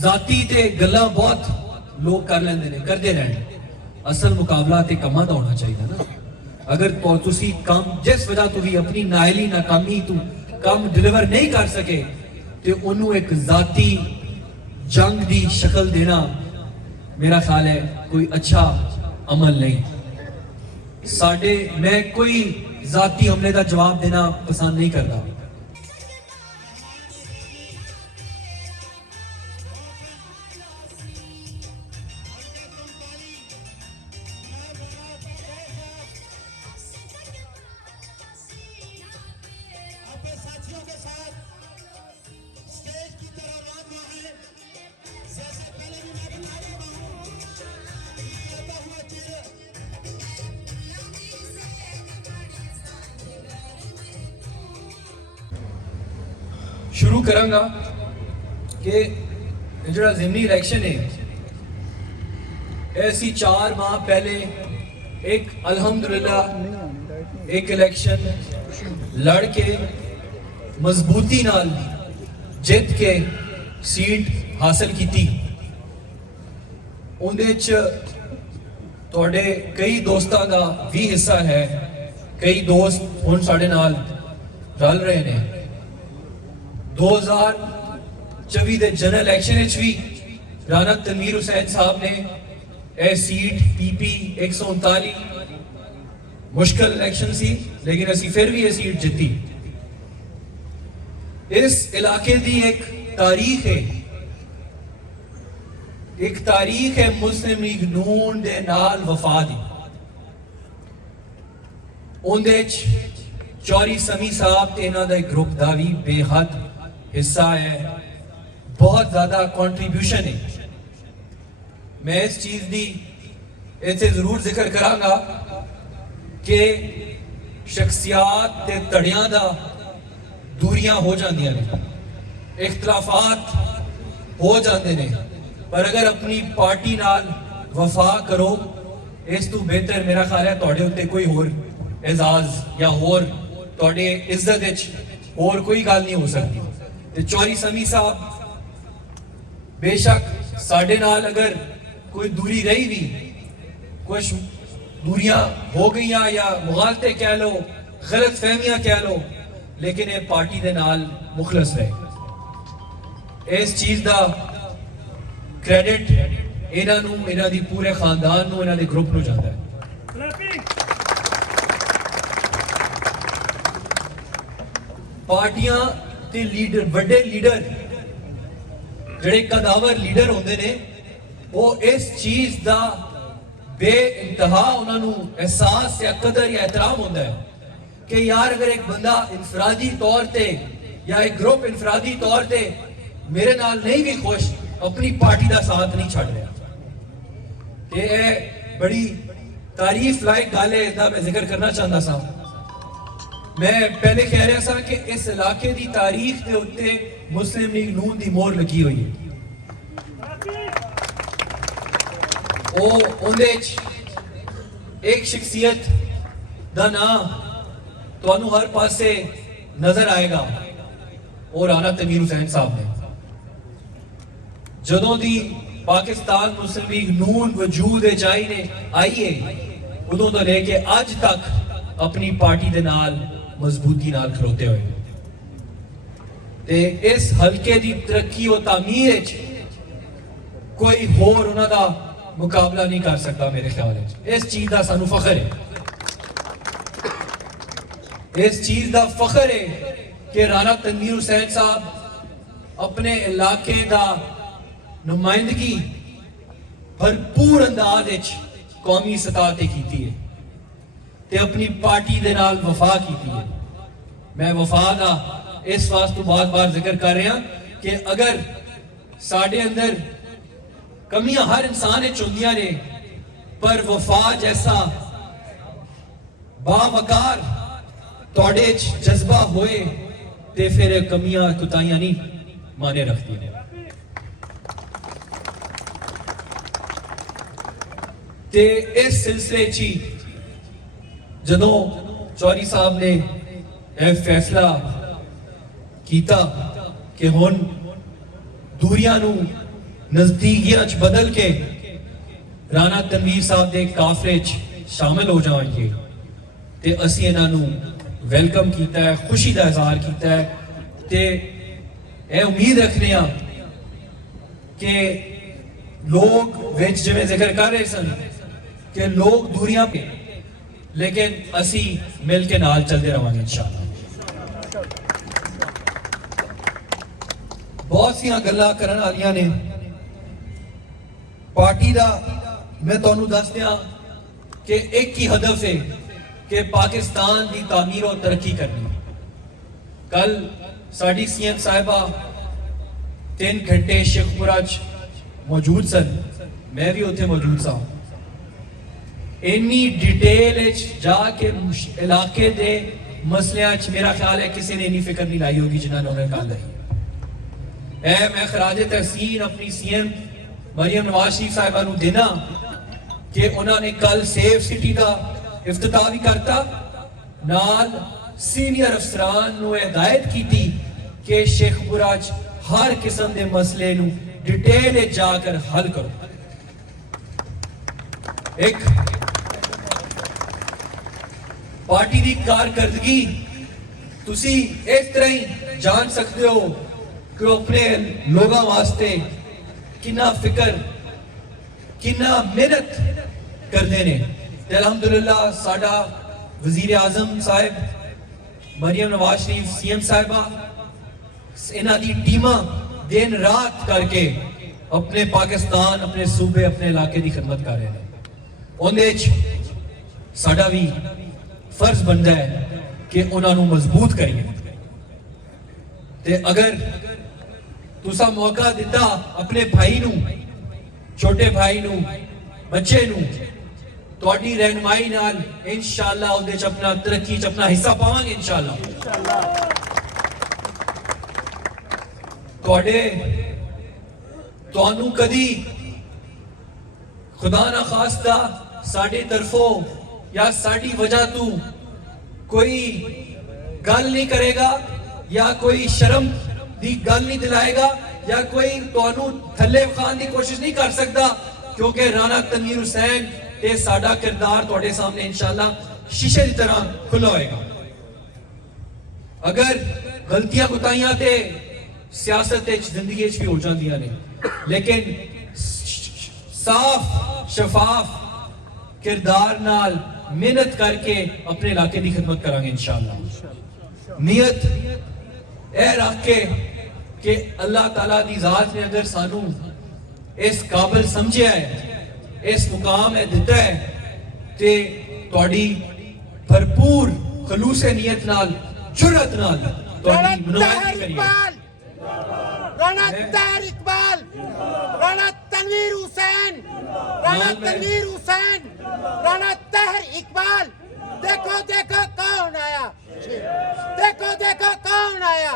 जाती ते गल्लां बहुत लोग कर लेंदे ने, करदे रहन। असल मुकाबला ते कमां दा होना चाहिए ना। अगर तुसी काम जिस वजह तो भी अपनी नाअहली नाकामी तू काम डिलीवर नहीं कर सके ते उन्होंने एक जाती जंग दी शक्ल देना मेरा ख्याल है कोई अच्छा अमल नहीं। साडे मैं कोई जाती हमले का जवाब देना पसंद नहीं करता। शुरू करांगा कि जो ज़िमनी इलेक्शन है ऐसी 4 माह पहले एक अल्हम्दुलिल्लाह एक इलेक्शन लड़ के मजबूती नाल जित के सीट हासिल की थी। उनदे च तुहाडे कई दोस्तों का भी हिस्सा है, कई दोस्त हुण साडे नाल रल रहे हैं। 2024 के जनरल इलेक्शन भी राना तनवीर हुसैन साहब ने यह सीट PP 139 मुश्किल इलेक्शन सी, लेकिन असी फिर भी यह सीट जीती। इस इलाके की एक तारीख है, मुस्लिम लीग नून दे नाल वफा दी। उनदे चौरी समी साहब ते इन्हां दा एक ग्रुप दा भी बेहद हिस्सा है, बहुत ज्यादा कंट्रीब्यूशन है। मैं इस चीज की इत्थे जरूर जिक्र करांगा कि शख्सियात ते तड़ियां दा दूरियां हो जांदियां ने, इख्तलाफात हो जाते हैं, पर अगर अपनी पार्टी नाल वफा करो इस तो बेहतर मेरा ख्याल है तुहाडे उत्ते कोई होर एजाज या होर तुहाडे इज्जत विच होर कोई गल नहीं हो सकती। ते चौरी समी साहब बेशक साडे नाल अगर कोई दूरी रही भी, कुछ दूरियां हो गई या मुगालते कह लो, गलत फहमियां कह लो, लेकिन ये पार्टी दे नाल मुखलस रहे। इस चीज का क्रेडिट इन्हां दी पूरे खानदान नूं, इन्हां दे ग्रुप नूं जांदा है। पार्टियां ते लीडर, बड़े लीडर जिहड़े कदावर लीडर होंदे ने, वो इस चीज का बेइंतहा उन्होंने एहसास या कदर या एहतराम होता है कि यार अगर एक बंदा इनफरादी तौर पे या एक ग्रुप इनफरादी तौर पे मेरे नाल नहीं भी खुश, अपनी पार्टी का साथ नहीं छड़ रहा। ये बड़ी तारीफ लायक गल है, इसका मैं जिक्र करना चाहता सा। मैं पहले कह रहा था कि इस इलाके की तारीख के उत्ते मुस्लिम लीग नून की मोहर लगी हुई है। एक शख्सियत का नाम तुहानू हर पासे नजर आएगा, वो राना तनवीर हुसैन साहब ने। जदों दी पाकिस्तान मुस्लिम लीग नून वजूद आई है, उदों तो लेके अज तक अपनी पार्टी दे नाल मजबूती नाल खलोते हुए ते इस हल्के की तरक्की और तामीर कोई होर उन्हां दा मुकाबला नहीं कर सकता। मेरे ख्याल है इस चीज का सानू फखर है, इस चीज का फखर है कि राना तनवीर हुसैन साहब अपने इलाके का नुमाइंदगी भरपूर अंदाज कौमी सतह ते कीती है ते अपनी पार्टी दे नाल वफा कीती है। मैं वफा का इस वास्ते बार बार जिक्र कर रहा कि अगर साडे अंदर कमियां हर इंसान होंदियां ने, पर वफा जैसा बावकार तुहाडे जज्बा होए ते फिर कमियां कुताइयां नहीं माने रखती ने। ते इस सिलसिले ची जदों चौरी साहब ने यह फैसला किया कि हुण दूरियां नूं नजदीकियां च बदल के राणा तनवीर साहब के काफले च शामिल हो जाएंगे ते असी इन्हां नूं वेलकम किया है, खुशी का इजहार किया है ते ये उम्मीद रखने कि लोग विच जिवें जिक्र कर रहे सन कि लोग दूरियां पे लेकिन असी मिल के नाल चलते रहांगे इंशाअल्लाह। बहुत सी गल्लां करन वालियां ने पार्टी का मैं तुहानूं दस दियां कि एक ही हदफ है कि पाकिस्तान की तामीर और तरक्की करनी। कल साडी सीएम साहिबा 3 घंटे शेखपुरा मौजूद सन, मैं भी उत्थे मौजूद सा। इन्नी डिटेल जाके इलाके दे मसलियां मेरा ख्याल है किसी ने इन्नी फिक्र नहीं लाई होगी जिन्होंने उन्होंने कल लाई। मैं खराज तहसीन अपनी सीएम मरियम नवाज शरीफ साहिबा नूं देना कि उन्होंने कल सेफ सिटी का इफ्तिताह भी करता, नाल सीनियर अफसरान नूं हिदायत की थी कि शेखपुरा हर किस्म के मसले नूं डिटेल जाकर हल करो। एक पार्टी की कारकर्दगी तुसी इस तरह ही जान सकते हो कि अपने लोगों वास्ते कितना फिक्र कितना मेहनत करते ने। अल्हम्दुलिल्लाह साडा वजीर आजम साहब मरियम नवाज शरीफ सीएम साहिबा इन्हां दी टीमां दिन रात करके अपने पाकिस्तान अपने सूबे अपने इलाके की खिदमत कर रहे हैं। उहदे च साडा भी फर्ज बनता है कि उन्होंने मजबूत करिए। ते अगर तुसा मौका दिता अपने भाई नूं, छोटे भाई नूं, बच्चे नूं, तुहाडी रहनुमाई नाल इंशाअल्लाह उहदे च अपना तरक्की च अपना हिस्सा पावांगे इंशाअल्लाह। तुहानू कदी खुदा ना खास्ता साडी तरफों या साडी वजह तू कोई गल नहीं करेगा या कोई शर्म दी गल नहीं दिलाएगा या कोई तुहानू थल्ले खान की कोशिश नहीं कर सकता, क्योंकि राणा तनवीर हुसैन ये साडा किरदार तुहाडे सामने इंशाअल्लाह शीशे की तरह खुला होएगा। अगर गलतियां कुताइयां ते सियासत जिंदगी भी हो जांदियां ने, लेकिन साफ शफाफ किरदार नाल मेहनत करके अपने इलाके की खिदमत करांगे इंशाअल्लाह। नियत ए रख के कि अल्लाह ताला दी जात ने अगर सानू इस काबिल समझिया है, इस मुकाम है दिता है, ते तुहाडी भरपूर खलूसे नियत नाल जुर्रत नाल तुहाडी नुमाइंदगी करिए। राणा तहर इकबाल, राणा तनवीर हुसैन, राणा तनवीर हुसैन, राणा तहर इकबाल। देखो देखो कौन आया, देखो देखो कौन आया,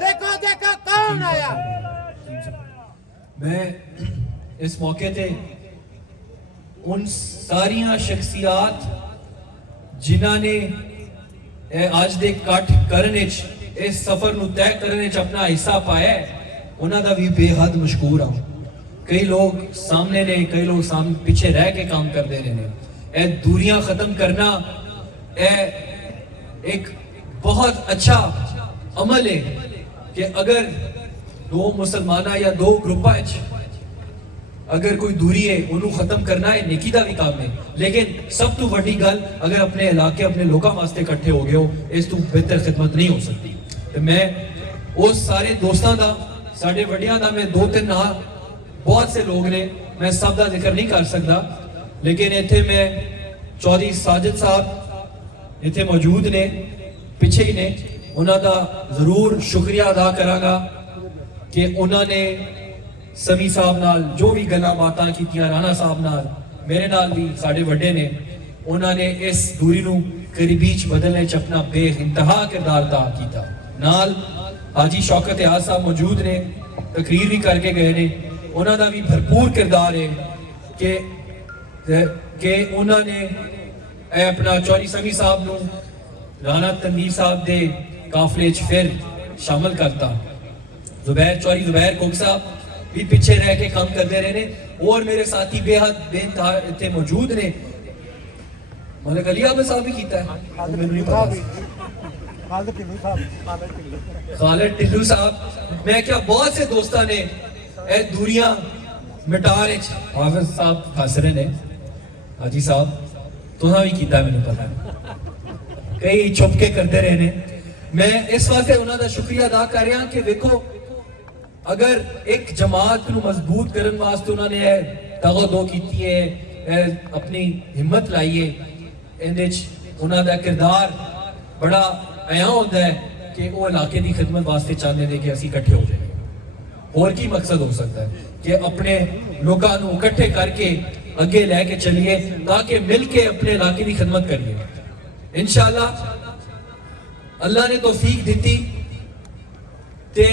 देखो देखो कौन आया। मैं इस मौके पे उन सारिया शख्सियात जिन्हों ने आज दे कट करने इस सफर नूं तय करने अपना हिस्सा पाया, उन्होंने भी बेहद मशकूर हाँ। कई लोग सामने ने, कई लोग सामने पीछे रह के काम करते रहे। दूरियां खत्म करना एक बहुत अच्छा अमल है कि अगर दो मुसलमाना या दो ग्रुपा अगर कोई दूरी है उन्होंने खत्म करना है, नेकी का भी काम है। लेकिन सब तो वड्डी गल अगर अपने इलाके अपने लोगों वास्ते इकट्ठे हो गए हो, इस तो बेहतर खिदमत नहीं हो सकती। तो मैं उस सारे दोस्तों का साढ़े वड्डियां का मैं 2-3 बहुत से लोग ने, मैं सब का जिक्र नहीं कर सकता, लेकिन इत्थे मैं चौधरी साजिद साहब इत्थे मौजूद ने, पिछे ही ने, उन्होंने जरूर शुक्रिया अदा करांगा कि उन्होंने समी साहब नाल जो भी गल्लां बातां कीतियां, राणा साहब नाल, मेरे नाल भी साढ़े वड्डे ने, उन्होंने इस दूरी नूं करीबी च बदलने च अपना बेइंतहा किरदार अदा किया। नाल हाजी शौकत याद साहब मौजूद ने, तकरीर भी करके गए ने, उन्होंने भी भरपूर किरदार है कि उन्होंने अपना चौधरी समी साहब नूं राणा तनवीर साहब दे काफले च फिर शामिल करता। चौधरी जुबैर कोक साहब भी पिछे रह के काम करते रहे ने और मेरे साथी बेहद बेइंतहा इतने मौजूद ने। मलिक अली अहमद साहब भी कीता है, मैनू नहीं पता। खालिद टिल्लू साहब, मैं क्या बहुत से दोस्तों ने ए दूरियां मिटाने हाफिज साहब खासरे ने हाजी साहब तुहां भी कीता, मैनू पता है कई छुप के करते रहे ने। मैं इस वास्ते उन्होंने शुक्रिया अदा कर रहा कि देखो अगर एक जमात को मजबूत करने वास्ते उन्होंने तगदो की है, अपनी हिम्मत लाई है, उन्होंने किरदार बड़ा अया होता है कि वो इलाके की खिदमत वास्ते चाहते हैं कि असी इकट्ठे हो जाए। और की मकसद हो सकता है कि अपने लोगों को इकट्ठे करके अगे लैके चलिए ताकि मिलके अपने इलाके की खिदमत करिए। इंशाअल्लाह अल्लाह ने तौफीक दी ते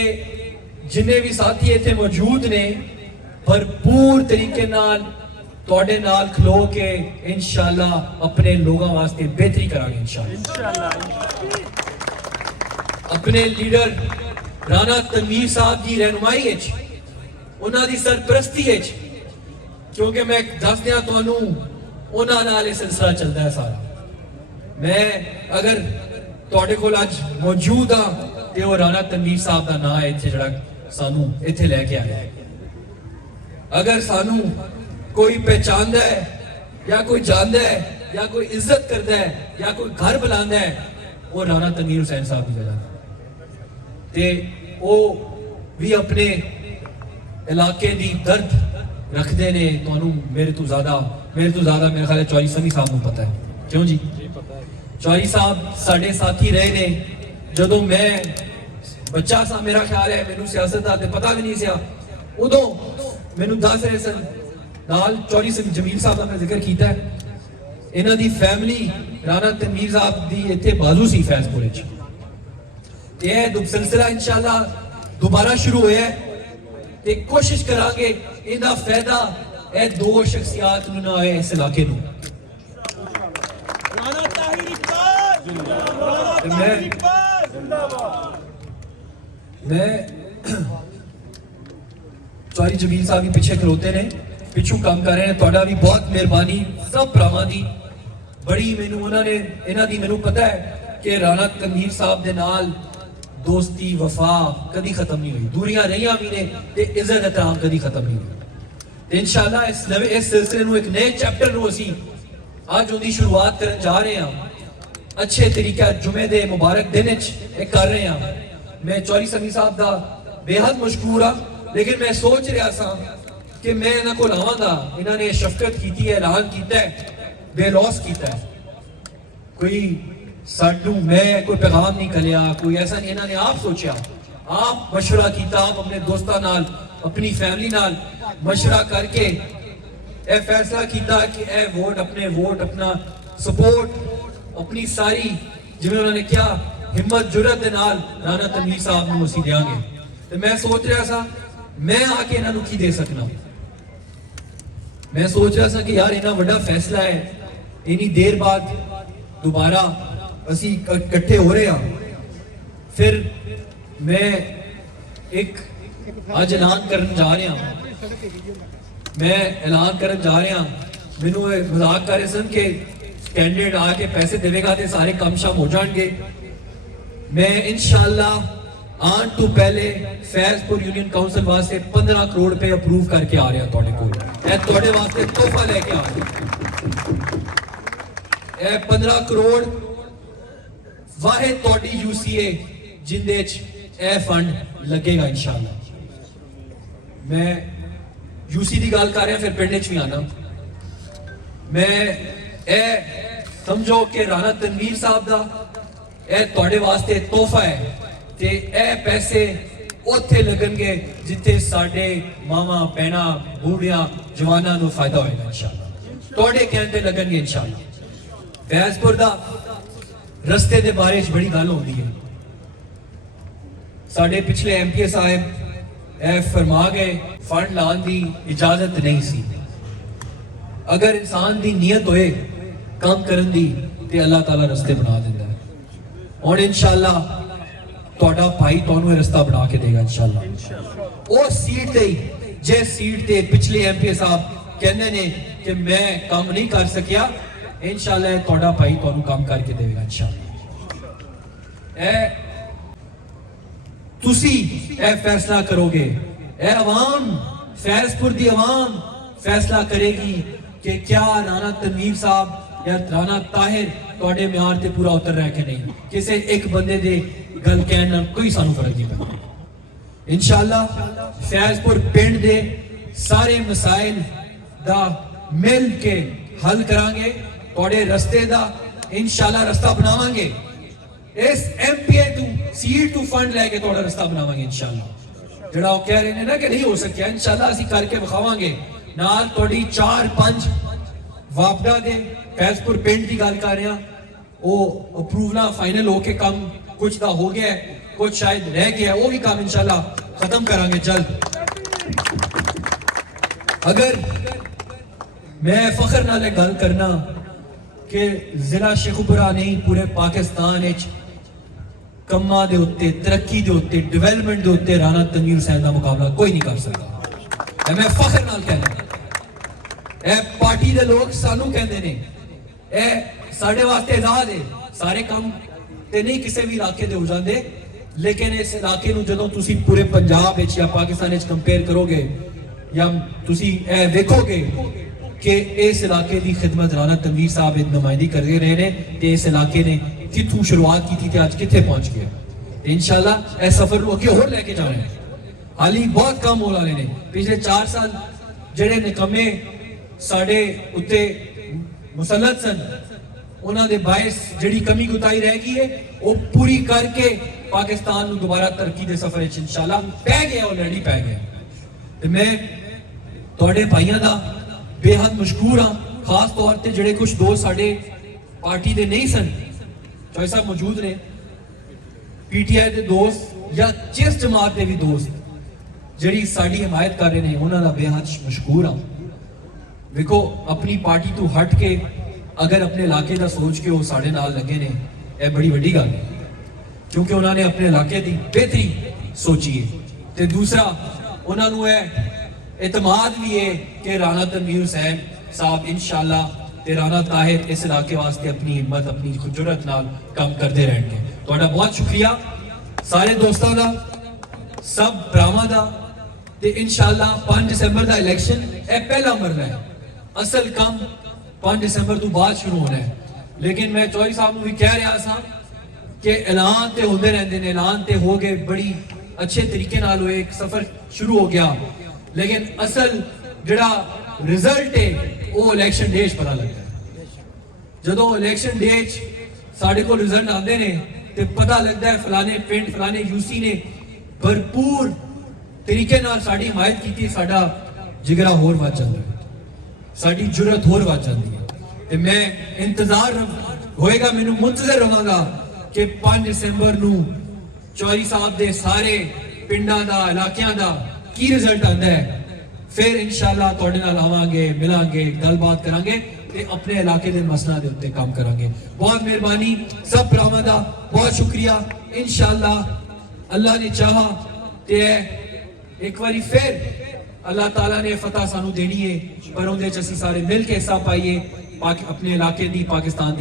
जिन्हें भी साथी इतने मौजूद ने भरपूर तरीके नाल तुहाडे नाल खलो के इंशाअल्लाह अपने लोगों वास्ते बेहतरी करांगे इंशाअल्लाह। अपने लीडर राणा तनवीर साहब की रहनुमाई उन्हां दी सरपरस्ती क्योंकि मैं दस दियां तुहानू उन्हां नाल इह सिलसिला चलता है सारा। मैं अगर तुहाडे कोल अज मौजूद हाँ ते वो राणा तनवीर साहब का नाम है इत्थे जिहड़ा सानू इत्थे लैके आया है। अगर सानू कोई पहचानदा है या कोई जानदा है या कोई इज्जत करता है या कोई घर बुलांदा है वो राणा तनवीर हुसैन साहब की वजह ते वो भी अपने इलाके दी दर्द रखते ने। तुहानू मेरे तो ज्यादा मेरे ख्याल चौधरी समी साहब को पता है, क्यों जी? चौधरी साहब साडे साथी रहे ने जदों मैं बच्चा सा, मेरा ख्याल है मैनू सियासत का पता भी नहीं सी, उदों मैनू दस रहे सन नाल चौधरी जमील साहब का मैं जिक्र किया है। इन्हां दी फैमिली राणा तनवीर साहब दी इत्थे बाजू सी फैजपुर विच। यह सिलसिला इंशाअल्लाह दोबारा शुरू होया है ते कोशिश करांगे इहदा फायदा ए दो शख्सियात नूं ना होए इस इलाके नूं। मैं चौधरी जमील साहब भी पीछे खलोते ने, पिछू काम कर रहे हैं। तुहाडा भी बहुत मेहरबानी सब भरावां दी बड़ी। मैनू उन्होंने इन्हां दी मैनू पता है कि राणा तनवीर साहब दे नाल दोस्ती वफा कदी खत्म नहीं हुई, दूरियां रहियां भी ने ते इज्जत एहतराम कदी खत्म नहीं हुई। इंशाअल्लाह इस सिलसिले नूं एक नए चैप्टर नूं असीं अज उहदी शुरुआत करन जा रहे हैं। अच्छे तरीके जुमे दे मुबारक दिन कर रहे हैं। मैं चौधरी समी साहब का बेहद मशकूर हाँ, लेकिन मैं सोच रहा था कि मैं इन्हां कोल आवांगा। इन्होंने शफकत की है, ऐलान किया है, बेलौस किया है, कोई साडू मैं कोई पैगाम नहीं कलिया, कोई ऐसा नहीं। इन्होंने आप सोचा, आप मशवरा किया, आप अपने दोस्तों नाल अपनी फैमिली नाल मशवरा करके यह फैसला किया कि यह वोट अपना सपोर्ट अपनी सारी जिवें उन्होंने क्या हिम्मत जुरत दे नाल राणा तनवीर साहब नूं असीं देंगे। तो मैं सोच रहा था मैं आके इन्हां नूं की दे सकना। मैं सोच रहा था कि यार इन्ना बड़ा फैसला है, इन्नी देर बाद दोबारा असी इकट्ठे हो रहे हैं। फिर मैं एक आज ऐलान करन जा रहा मैनू मजाक कर रहे सन कि कैंडिडेट आके पैसे देगा तो सारे काम शाम हो जाएंगे। मैं इंशाअल्लाह आन तो पहले फैजपुर यूनियन काउंसिल वास्ते 15 करोड़ रुपए अप्रूव करके आ रहा तुहाडे कोल। तुहाडे वास्ते तोहफा लेके आ रहा। 15 करोड़ वाहिद तुहाडी यूसीए जिंदे च फंड लगेगा इंशाअल्लाह। मैं यूसी की गल कर रहा, फिर पिंड च भी आना। मैं समझो कि राणा तनवीर साहब का तुहाडे वास्ते तोहफा है ते पैसे उत्थे लगनगे जिथे साडे मावा भैणा बूढ़िया जवाना को फायदा होएगा इंशाअल्लाह। तुहाडे कहण ते लगनगे इंशाअल्लाह। फैजपुर दा रस्ते दे बारे च बड़ी गल होंदी है। साडे पिछले एमपीए साहब फरमा गए फंड लाने की इजाजत नहीं सी। अगर इंसान की नीयत होए काम करन दी ते अल्लाह ताला रस्ते बना देता है। और इंशाअल्लाह तुहाडा भाई तुहानू रस्ता बना के देगा इंशाअल्लाह। उस सीट ते जिस सीट ते पिछले MP साहब कहते ने कि मैं काम नहीं कर सकिया, इंशाल्लाह तुहाडा भाई तुहानू काम करके देगा इंशाल्लाह। तुसी ए फैसला करोगे, ए अवाम, फैजपुर दी अवाम फैसला करेगी कि क्या राणा तनवीर साहब या राणा ताहिर तुहाडे म्यार ते पूरा उतर रहा कि नहीं। किसी एक बंदे दे गल कहण नाल कोई सानू फर्क नहीं पैंदा। इंशाल्लाह फैजपुर पिंड दे सारे मसाइल दा मिल के हल करांगे, तुहाडे रस्ते दा इंशाल्लाह रस्ता बनावांगे। इस MPA तू सीट तू फंड लैके तुहाडा रस्ता बनावांगे इंशाल्लाह। ਜਿਹੜਾ ਉਹ ਕਹਿ ਰਹੇ ਨੇ ਨਾ ਕਿ ਨਹੀਂ ਹੋ ਸਕਿਆ, ਇਨਸ਼ਾਅੱਲਾ ਅਸੀਂ ਕਰਕੇ ਵਿਖਾਵਾਂਗੇ। ਨਾਲ ਤੁਹਾਡੀ 4-5 ਵਾਪਡਾ ਦੇ ਫੈਜ਼ਪੁਰ ਪਿੰਡ ਦੀ ਗੱਲ ਕਰ ਰਿਹਾ, ਉਹ ਅਪਰੂਵਲਾਂ ਫਾਈਨਲ ਹੋ ਕੇ ਕੰਮ ਕੁਝ ਦਾ ਹੋ ਗਿਆ, ਕੁਝ ਸ਼ਾਇਦ ਰਹਿ ਗਿਆ, ਉਹ ਵੀ ਕੰਮ ਇਨਸ਼ਾਅੱਲਾ ਖਤਮ ਕਰਾਂਗੇ ਜਲਦ। ਅਗਰ मैं फखर नाल गल करना कि जिला शेखुपुरा नहीं पूरे पाकिस्तान कम्मा दे उत्ते, तरक्की दे उत्ते, डिवेलपमेंट दे उत्ते राणा तनवीर हुसैन का मुकाबला कोई नहीं कर सकता। मैं फखर नाल कहना, ए पार्टी दे लोग सानू कहंदे ने ए साडे वास्ते आजाद है, सारे काम ते नहीं किसी भी इलाके दे हो जांदे, लेकिन इस इलाके नू जदों तुसी पूरे पंजाब विच या पाकिस्तान विच कंपेयर करोगे या तुसी ए वेखोगे कि इस इलाके की खिदमत राणा तनवीर साहब नुमाइंदी करते रहे ने, ते इस इलाके ने कित्थों शुरुआत की थी ते अज कित्थे पहुंच गया। इंशाल्लाह इस सफर को अगे होर लेके जाना है। हाली बहुत कम होने वाले ने। पिछले 4 साल जेडे निकम्मे साडे उत्ते मुसल्लत सन, उन्हां दे बायस जेडी कमी कुताही रह गई है वो पूरी करके पाकिस्तान नूं दोबारा तरक्की दे सफर विच इंशाल्लाह पै गया, ऑलरेडी पै गया। ते मैं तुहाडे भाइयां दा बेहद मशकूर हाँ, खास तौर पर जेडे कुछ दोस्त साडे पार्टी दे नहीं सन, चौधरी साहब मौजूद ने, PTI दे दोस्त या जिस जमात दे भी दोस्त जेडी साडी हिमायत कर रहे हैं, उन्हां दा बेहद मशकूर हाँ। देखो अपनी पार्टी तो हट के अगर अपने इलाके का सोच के वो साडे नाल लगे ने, यह बड़ी वड्डी गल है, क्योंकि उन्होंने अपने इलाके की बेहतरी सोची है। ते दूसरा उन्होंने एतमाद भी है कि राणा तनवीर हुसैन साहब इंशाल्लाह ते राणा ताहिर इस इलाके वास्ते अपनी हिम्मत, अपनी जुरत नाल काम करते रहेंगे। तुहाडा बहुत शुक्रिया सारे दोस्तों का, सब भरावां दा। ते इंशाल्लाह 5 दिसंबर का इलेक्शन यह पहला मरना है, असल काम 5 दिसंबर तो बाद शुरू होना है। लेकिन मैं चौधरी साहब को भी कह रहा था कि ऐलान तो होते रहते हैं, ऐलान तो हो गए, बड़ी अच्छे तरीके नाल होए, एक सफर शुरू हो गया, लेकिन असल जिहड़ा रिजल्ट है वो इलेक्शन डे पता लगता है। जदों इलेक्शन डे साढ़े को रिजल्ट आते हैं तो पता लगता है फलाने पिंड फलाने UC ने भरपूर तरीके नाल साडी हिमायत की, साडा जिगरा होर वध जांदा है, साडी जुरत होर वध जांदी है। ते मैं इंतजार होएगा, मैनू मुंतजर रहांगा कि 5 दिसंबर नू चौधरी साहब दे सारे पिंडां दा, इलाकियां दा की रिजल्ट आता है। फिर इंशाल्लाह तुहाडे नाल आवांगे, मिलांगे, गलबात करांगे ते अपने इलाके दे मसला दे उत्ते काम करांगे। बहुत मेहरबानी सब भरावां दा, बहुत शुक्रिया। इंशाल्लाह अल्लाह ने चाहा ते एक बारी फिर अल्लाह ताला ने फतह सानू देनी है, पर उहदे च असीं सारे मिल के हिस्सा पाइए अपने इलाके दी, पाकिस्तान दी।